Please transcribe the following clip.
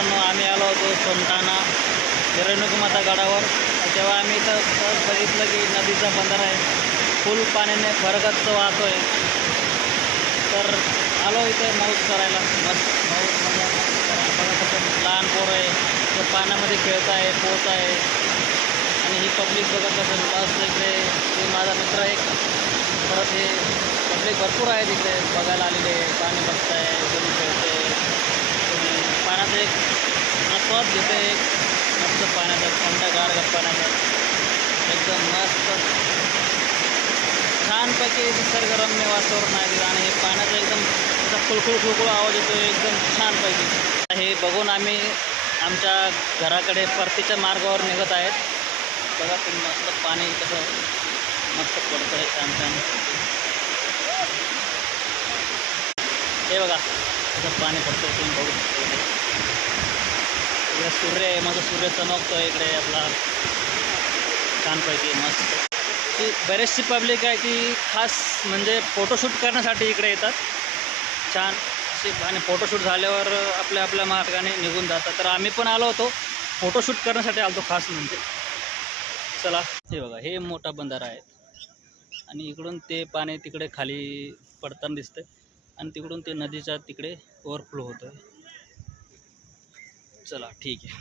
मित्रांनो, आम्ही आलो होतो सोमठाणा रेणुकामाता गडावर. तेव्हा आम्ही इथं सहज बघितलं की नदीचा बंधारा आहे, फुल पाण्याने भरगच्च वाहतो आहे. तर आलो इथे मौज करायला. मस्त मौज म्हणजे बघा कसं लहान पोरं आहे, ते पाण्यामध्ये खेळत आहे, पोहत आहे. आणि ही पब्लिक बघत असेल मस्त इकडे. हे माझा मित्र एक, परत हे पब्लिक भरपूर आहे तिकडे बघायला आलेले. पाणी बघत आहे, कोणी खेळते, कोणी पाण्याचं एक आस्वाद घेते. एक मस्त पाण्याचा थंडगार पाण्याचा एकदम मस्त छानपैकी निसर्गरम्य वातावरण आहे तिथं. आणि हे पाण्याचा एकदम असा खुळखुळ आवाज येतो एकदम छानपैकी. हे बघून आम्ही आमच्या घराकडे परतीच्या मार्गावर निघत आहेत. बघा तुम्ही मस्त पाणी कसं मस्त पडतं आहे, छान छान. हे बघा कसं पाणी पडतं तुम्ही बघू शकतो. इकडे सूर्य आहे, मस्त सूर्य चमकतो आहे इकडे आपला छानपैकी मस्त. की बरेचशी पब्लिक आहे की खास म्हणजे फोटोशूट करण्यासाठी इकडे येतात छान अशी. आणि फोटोशूट झाल्यावर आपल्या आपल्या मार्गाने निघून जातात. तर आम्ही पण आलो होतो फोटोशूट करण्यासाठी आलो खास म्हणजे. चला हे बघा हे मोठा बंधारा आहे आणि इकडून ते पाणी तिकडे खाली पडताना दिसतंय आणि तिकडून ते नदीच्या तिकडे ओव्हरफ्लो होतं आहे. चला ठीक आहे.